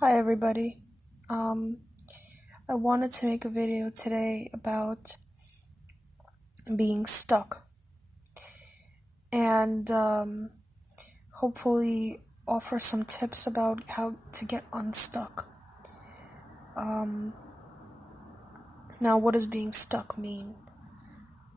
Hi everybody. Um, I wanted to make a video today about being stuck and hopefully offer some tips about how to get unstuck. Um, Now, what does being stuck mean?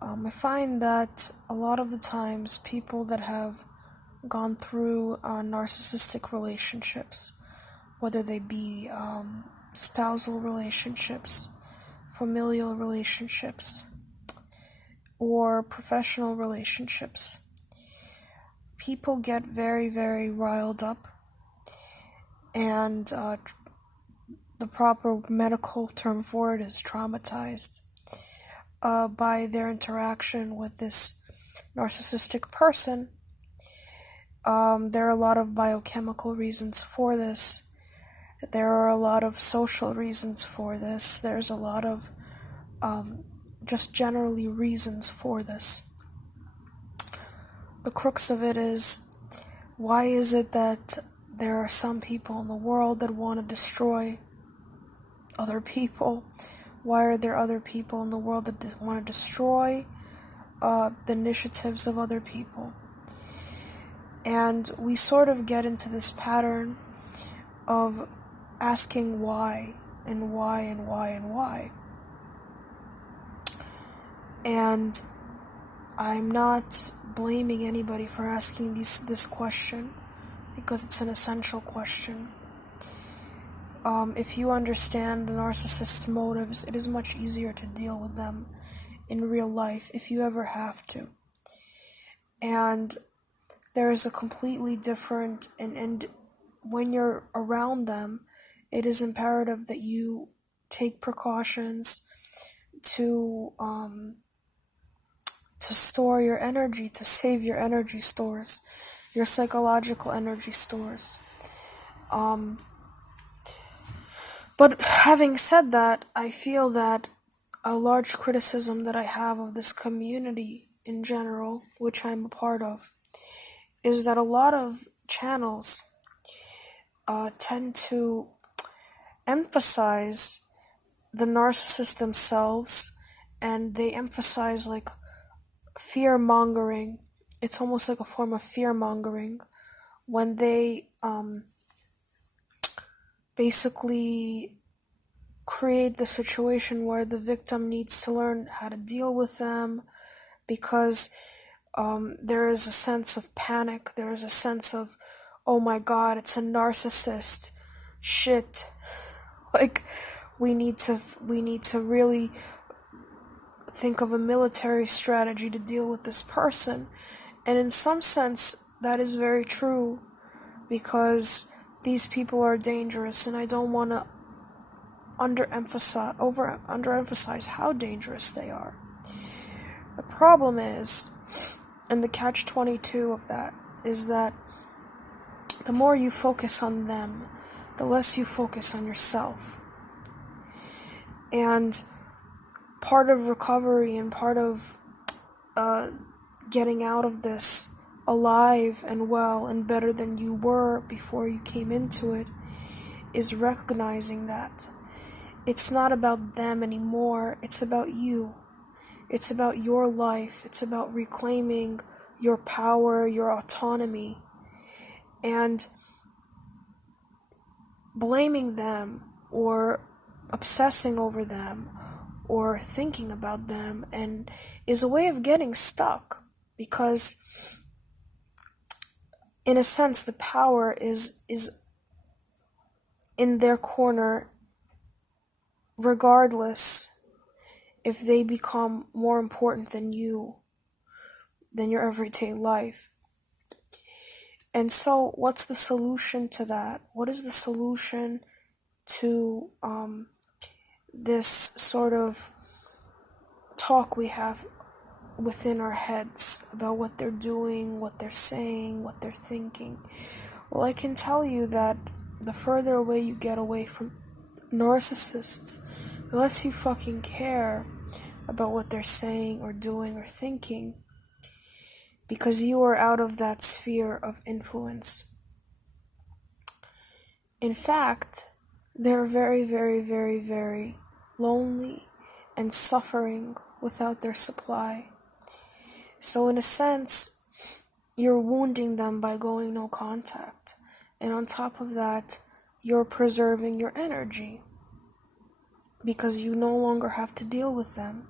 I find that a lot of the times people that have gone through narcissistic relationships, whether they be spousal relationships, familial relationships, or professional relationships, people get very, very riled up, and the proper medical term for it is traumatized by their interaction with this narcissistic person. There are a lot of biochemical reasons for this. There are a lot of social reasons for this. There's a lot of just generally reasons for this. The crux of it is, why is it that there are some people in the world that want to destroy other people? Why are there other people in the world that want to destroy the initiatives of other people? And we sort of get into this pattern of asking why, and why, and why, and why. And I'm not blaming anybody for asking this question, because it's an essential question. If you understand the narcissist's motives, it is much easier to deal with them in real life, if you ever have to. And there is a completely different, and when you're around them, it is imperative that you take precautions to store your energy, to save your energy stores, your psychological energy stores. But having said that, I feel that a large criticism that I have of this community in general, which I'm a part of, is that a lot of channels tend to emphasize the narcissist themselves, and they emphasize like fear mongering. It's almost like a form of fear mongering when they basically create the situation where the victim needs to learn how to deal with them, because there is a sense of panic, there is a sense of, oh my god, it's a narcissist, shit, like we need to really think of a military strategy to deal with this person. And in some sense that is very true, because these people are dangerous, and I don't want to underemphasize how dangerous they are. The problem is, and the catch-22 of that, is that the more you focus on them, the less you focus on yourself. And part of recovery and part of getting out of this alive and well and better than you were before you came into it is recognizing that it's not about them anymore, it's about you. It's about your life. It's about reclaiming your power, your autonomy, and blaming them or obsessing over them or thinking about them and is a way of getting stuck, because in a sense the power is in their corner regardless if they become more important than you, than your everyday life. And so what's the solution to that? What is the solution to this sort of talk we have within our heads about what they're doing, what they're saying, what they're thinking? Well, I can tell you that the further away you get away from narcissists, the less you fucking care about what they're saying or doing or thinking, because you are out of that sphere of influence. In fact, they're very, very, very, very lonely and suffering without their supply. So in a sense, you're wounding them by going no contact. And on top of that, you're preserving your energy because you no longer have to deal with them.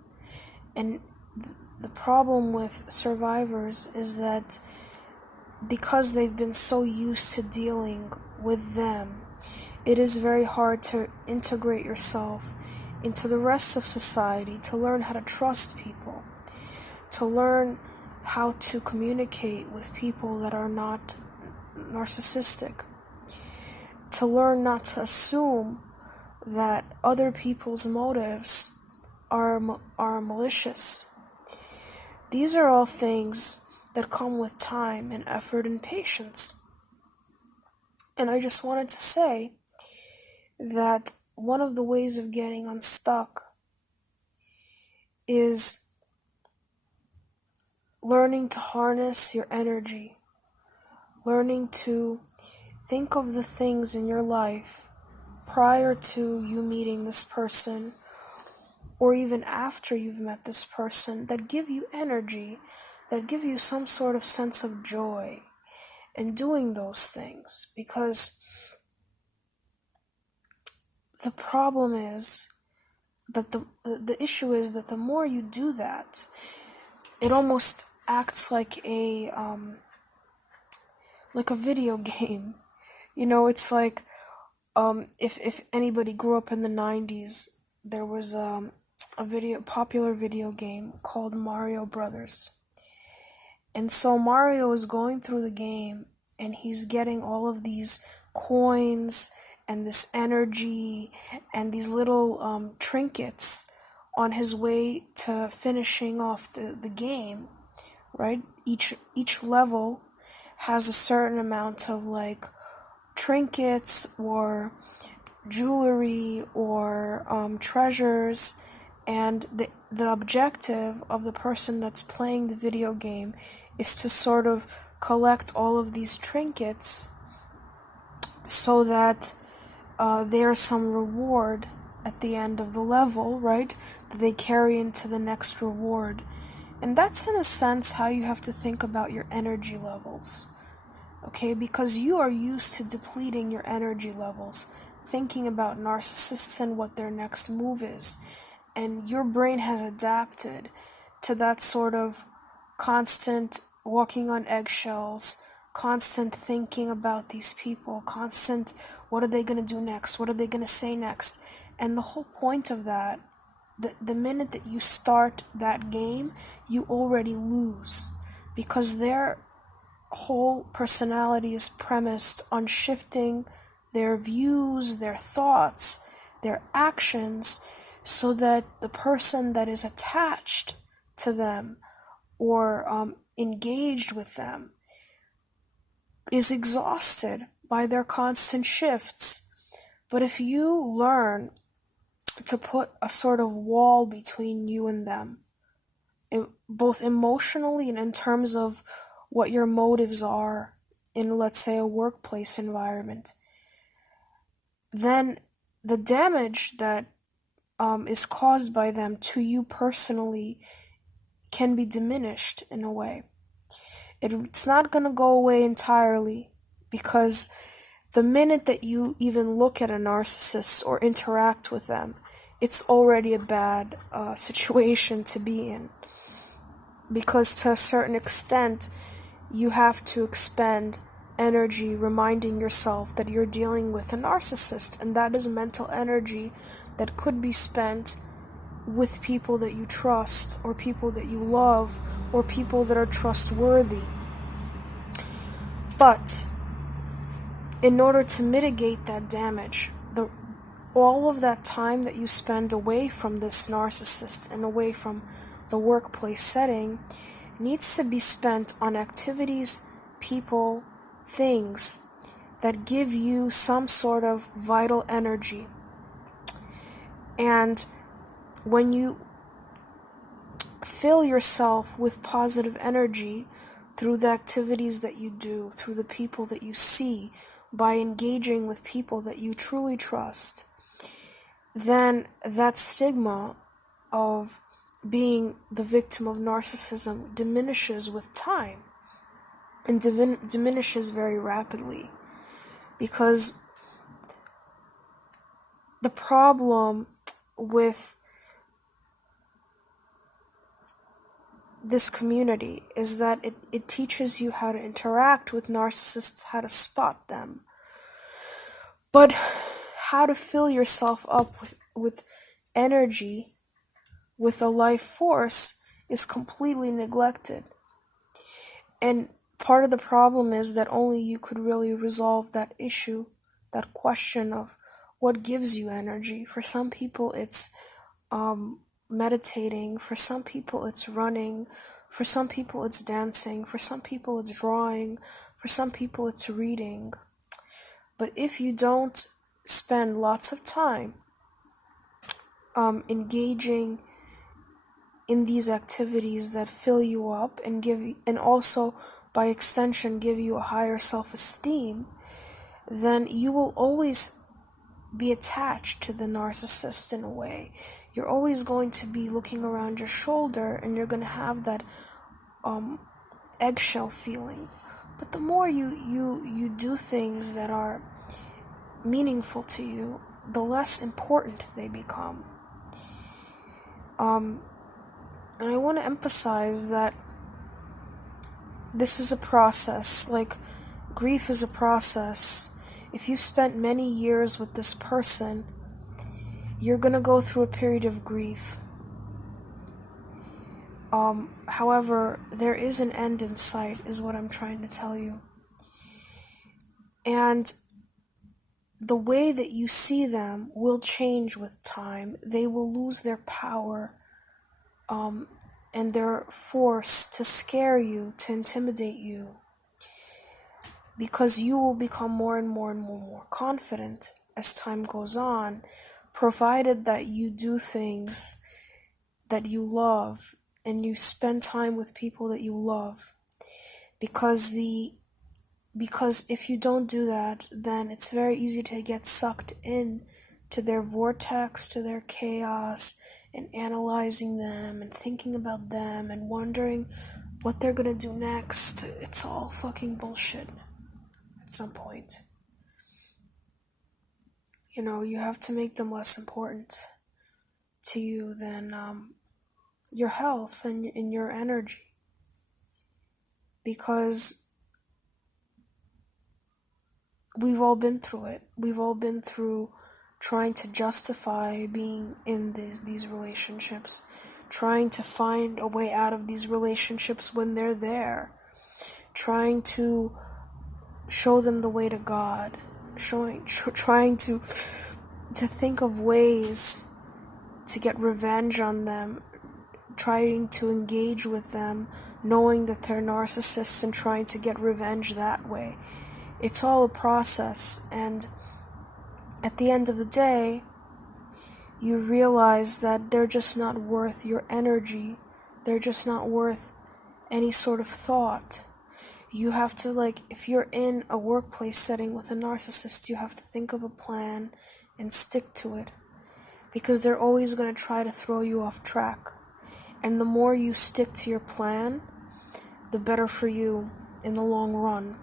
And the problem with survivors is that because they've been so used to dealing with them, it is very hard to integrate yourself into the rest of society, to learn how to trust people, to learn how to communicate with people that are not narcissistic, to learn not to assume that other people's motives are malicious. These are all things that come with time and effort and patience. And I just wanted to say that one of the ways of getting unstuck is learning to harness your energy, learning to think of the things in your life prior to you meeting this person, or even after you've met this person, that give you energy, that give you some sort of sense of joy in doing those things. Because the problem is that the issue is that the more you do that, it almost acts like a video game. It's like if anybody grew up in the 90s, there was a popular video game called Mario Brothers. And so Mario is going through the game and he's getting all of these coins and this energy and these little trinkets on his way to finishing off the game, right? Each level has a certain amount of trinkets or jewelry or treasures, and the objective of the person that's playing the video game is to sort of collect all of these trinkets so that there's some reward at the end of the level, right, that they carry into the next reward. And that's in a sense how you have to think about your energy levels, okay? Because you are used to depleting your energy levels, thinking about narcissists and what their next move is. And your brain has adapted to that sort of constant walking on eggshells, constant thinking about these people, constant, what are they going to do next? What are they going to say next? And the whole point of that, the minute that you start that game, you already lose, because their whole personality is premised on shifting their views, their thoughts, their actions, so that the person that is attached to them or engaged with them is exhausted by their constant shifts. But if you learn to put a sort of wall between you and them, both emotionally and in terms of what your motives are in, let's say, a workplace environment, then the damage that is caused by them to you personally can be diminished in a way. It's not going to go away entirely, because the minute that you even look at a narcissist or interact with them, it's already a bad situation to be in. Because to a certain extent, you have to expend energy reminding yourself that you're dealing with a narcissist, and that is mental energy that could be spent with people that you trust, or people that you love, or people that are trustworthy. But in order to mitigate that damage, all of that time that you spend away from this narcissist and away from the workplace setting needs to be spent on activities, people, things that give you some sort of vital energy. And when you fill yourself with positive energy through the activities that you do, through the people that you see, by engaging with people that you truly trust, then that stigma of being the victim of narcissism diminishes with time, and diminishes very rapidly. Because the problem with this community is that it teaches you how to interact with narcissists, how to spot them. But how to fill yourself up with energy, with a life force, is completely neglected. And part of the problem is that only you could really resolve that issue, that question of what gives you energy. For some people, it's meditating. For some people, it's running. For some people, it's dancing. For some people, it's drawing. For some people, it's reading. But if you don't spend lots of time engaging in these activities that fill you up and and also by extension give you a higher self-esteem, then you will always be attached to the narcissist in a way. You're always going to be looking around your shoulder, and you're going to have that eggshell feeling. But the more you do things that are meaningful to you, the less important they become. And I want to emphasize that this is a process. Like, grief is a process. If you've spent many years with this person, you're going to go through a period of grief. However, there is an end in sight, is what I'm trying to tell you. And the way that you see them will change with time. They will lose their power and their force to scare you, to intimidate you, because you will become more and more and more confident as time goes on, provided that you do things that you love and you spend time with people that you love. Because if you don't do that, then it's very easy to get sucked in to their vortex, to their chaos, and analyzing them and thinking about them and wondering what they're gonna do next. It's all fucking bullshit at some point. You know, you have to make them less important to you than your health and your energy. Because we've all been through it. We've all been through trying to justify being in these relationships, trying to find a way out of these relationships when they're there, trying to show them the way to God, trying to think of ways to get revenge on them, trying to engage with them, knowing that they're narcissists and trying to get revenge that way. It's all a process, and at the end of the day, you realize that they're just not worth your energy. They're just not worth any sort of thought. You have to, like, if you're in a workplace setting with a narcissist, you have to think of a plan and stick to it, because they're always going to try to throw you off track. And the more you stick to your plan, the better for you in the long run.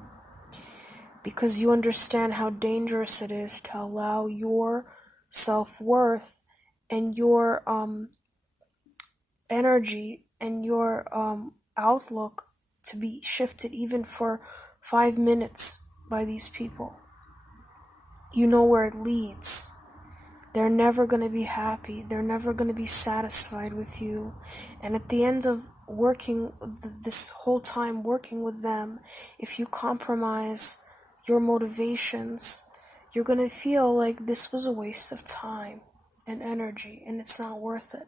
Because you understand how dangerous it is to allow your self-worth and your energy and your outlook to be shifted even for 5 minutes by these people. You know where it leads. They're never going to be happy. They're never going to be satisfied with you. And at the end of working, this whole time working with them, if you compromise your motivations, you're going to feel like this was a waste of time and energy, and it's not worth it.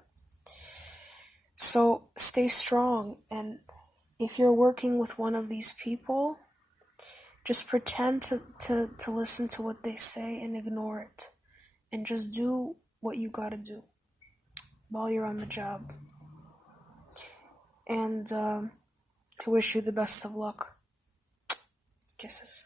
So stay strong, and if you're working with one of these people, just pretend to listen to what they say and ignore it, and just do what you gotta do while you're on the job. And I wish you the best of luck. Kisses.